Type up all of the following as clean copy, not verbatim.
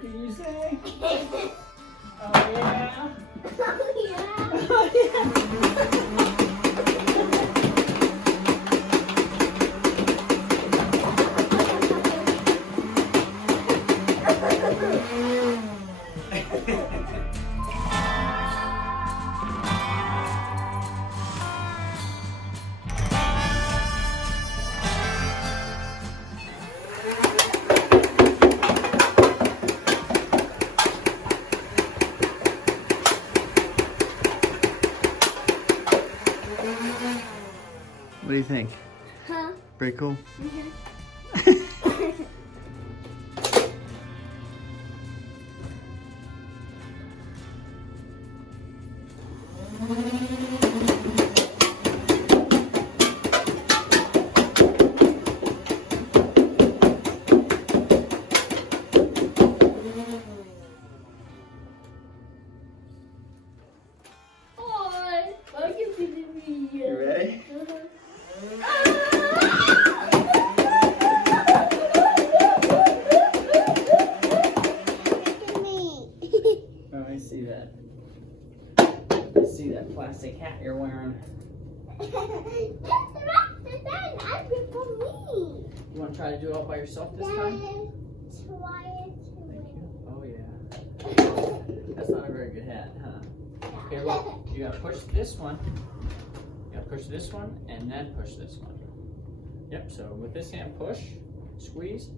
can you say? Oh yeah. Oh What do you think? Huh? Pretty cool. Oh, I can see the video. You ready? Oh, I see that. I see that plastic hat you're wearing. You want to try to do it all by yourself this time? Oh yeah. That's not a very good hat, huh? Okay, well, you gotta push this one. You gotta push this one and then push this one. Yep, so with this hand, push, squeeze.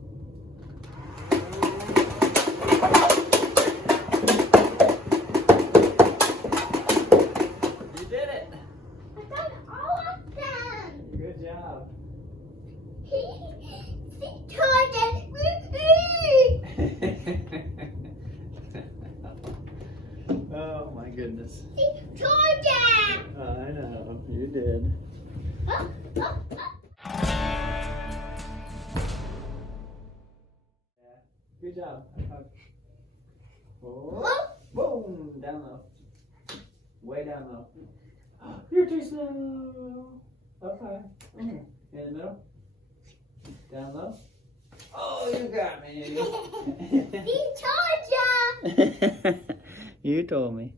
You did it! Good job. Oh my goodness. I know, you did. Good job. Oh, boom! Down low. Way down low. You're too slow. Okay. In the middle. Down low. Oh, you got me. You told me.